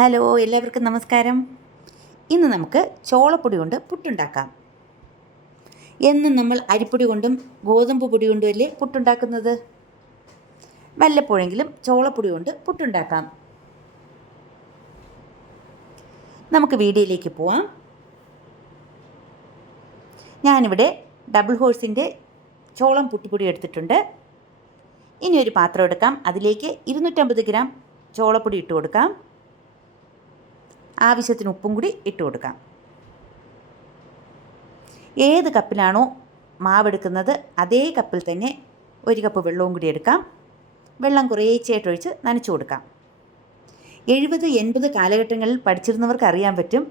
Hello, എല്ലാവർക്കും നമസ്കാരം. ഇന്ന് നമുക്ക് ചോളപ്പൊടി കൊണ്ട് പുട്ടുണ്ടാക്കാം. എന്നും നമ്മൾ അരിപ്പൊടി കൊണ്ടും ഗോതമ്പ് പൊടി കൊണ്ടും അല്ലേ പുട്ടുണ്ടാക്കുന്നത്. വല്ലപ്പോഴെങ്കിലും ചോളപ്പൊടി കൊണ്ട് പുട്ടുണ്ടാക്കാം. നമുക്ക് വീഡിയോയിലേക്ക് പോവാം. ഞാനിവിടെ ഡബിൾ ഹോഴ്സിൻ്റെ ചോളം പുട്ടുപൊടി എടുത്തിട്ടുണ്ട്. ഇനി ഒരു പാത്രം എടുക്കാം. അതിലേക്ക് 250 ഗ്രാം ചോളപ്പൊടി ഇട്ട് കൊടുക്കാം. ആവശ്യത്തിന് ഉപ്പും കൂടി ഇട്ട് കൊടുക്കാം. ഏത് കപ്പിലാണോ മാവെടുക്കുന്നത് അതേ കപ്പിൽ തന്നെ 1 കപ്പ് വെള്ളവും കൂടി എടുക്കാം. വെള്ളം കുറേശ്ശായിട്ടൊഴിച്ച് നനച്ചു കൊടുക്കാം. 70-80 കാലഘട്ടങ്ങളിൽ പഠിച്ചിരുന്നവർക്ക് അറിയാൻ പറ്റും,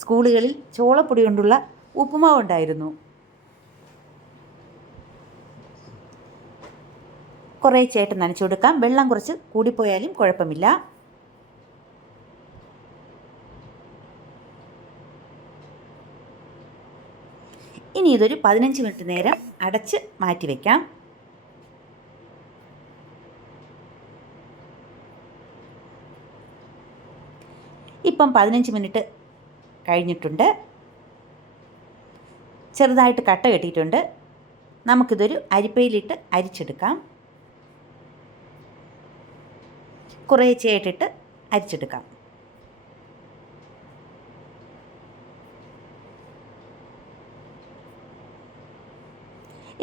സ്കൂളുകളിൽ ചോളപ്പൊടി കൊണ്ടുള്ള ഉപ്പുമാവ് ഉണ്ടായിരുന്നു. കുറേശ്ശായിട്ട് നനച്ചു കൊടുക്കാം. വെള്ളം കുറച്ച് കൂടിപ്പോയാലും കുഴപ്പമില്ല. ഇനി ഇതൊരു 15 മിനിറ്റ് നേരം അടച്ച് മാറ്റി വയ്ക്കാം. ഇപ്പം 15 മിനിറ്റ് കഴിഞ്ഞിട്ടുണ്ട്. ചെറുതായിട്ട് കട്ട കെട്ടിയിട്ടുണ്ട്. നമുക്കിതൊരു അരിപ്പയിലിട്ട് അരിച്ചെടുക്കാം. കുറേശ്ശെയായിട്ടിട്ട് അരിച്ചെടുക്കാം.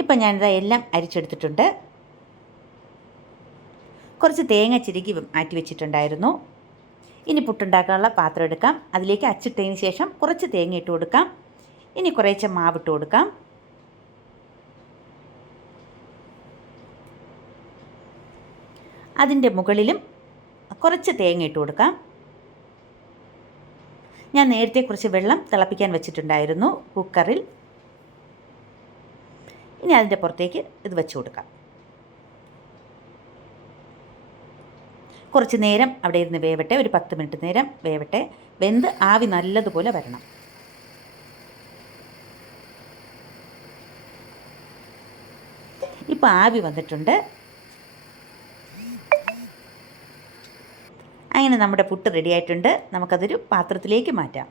ഇപ്പം ഞാനിത് എല്ലാം അരിച്ചെടുത്തിട്ടുണ്ട്. കുറച്ച് തേങ്ങ ചിരകി മാറ്റി വെച്ചിട്ടുണ്ടായിരുന്നു. ഇനി പുട്ടുണ്ടാക്കാനുള്ള പാത്രം എടുക്കാം. അതിലേക്ക് അച്ചിട്ടതിന് ശേഷം കുറച്ച് തേങ്ങ ഇട്ട് കൊടുക്കാം. ഇനി കുറേശ്ശെ മാവിട്ട് കൊടുക്കാം. അതിൻ്റെ മുകളിലും കുറച്ച് തേങ്ങ ഇട്ട് കൊടുക്കാം. ഞാൻ നേരത്തെ കുറച്ച് വെള്ളം തിളപ്പിക്കാൻ വെച്ചിട്ടുണ്ടായിരുന്നു കുക്കറിൽ. ഇനി അതിൻ്റെ പുറത്തേക്ക് ഇത് വെച്ച് കൊടുക്കാം. കുറച്ച് നേരം അവിടെ ഇരുന്ന് വേവട്ടെ. ഒരു 10 മിനിറ്റ് നേരം വേവട്ടെ. വെന്ത് ആവി നല്ലതുപോലെ വരണം. ഇപ്പോൾ ആവി വന്നിട്ടുണ്ട്. അങ്ങനെ നമ്മുടെ പുട്ട് റെഡി ആയിട്ടുണ്ട്. നമുക്കതൊരു പാത്രത്തിലേക്ക് മാറ്റാം.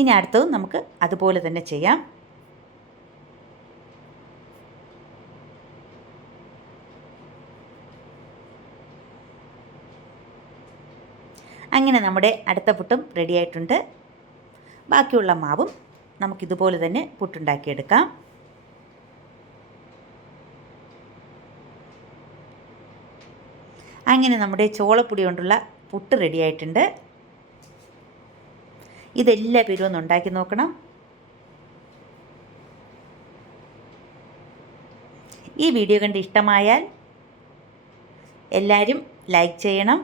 ഇനി അടുത്തതും നമുക്ക് അതുപോലെ തന്നെ ചെയ്യാം. അങ്ങനെ നമ്മുടെ അടുത്ത പുട്ടും റെഡി ആയിട്ടുണ്ട്. ബാക്കിയുള്ള മാവും നമുക്കിതുപോലെ തന്നെ പുട്ടുണ്ടാക്കിയെടുക്കാം. അങ്ങനെ നമ്മുടെ ചോളപ്പൊടി കൊണ്ടുള്ള പുട്ട് റെഡി ആയിട്ടുണ്ട്. ഇതെല്ലാവരും ഒന്ന് ഉണ്ടാക്കി നോക്കണം. ഈ വീഡിയോ കണ്ട് ഇഷ്ടമായാൽ എല്ലാവരും ലൈക്ക് ചെയ്യണം,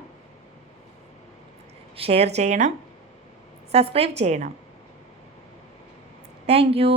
ഷെയർ ചെയ്യണം, സബ്സ്ക്രൈബ് ചെയ്യണം. Thank you.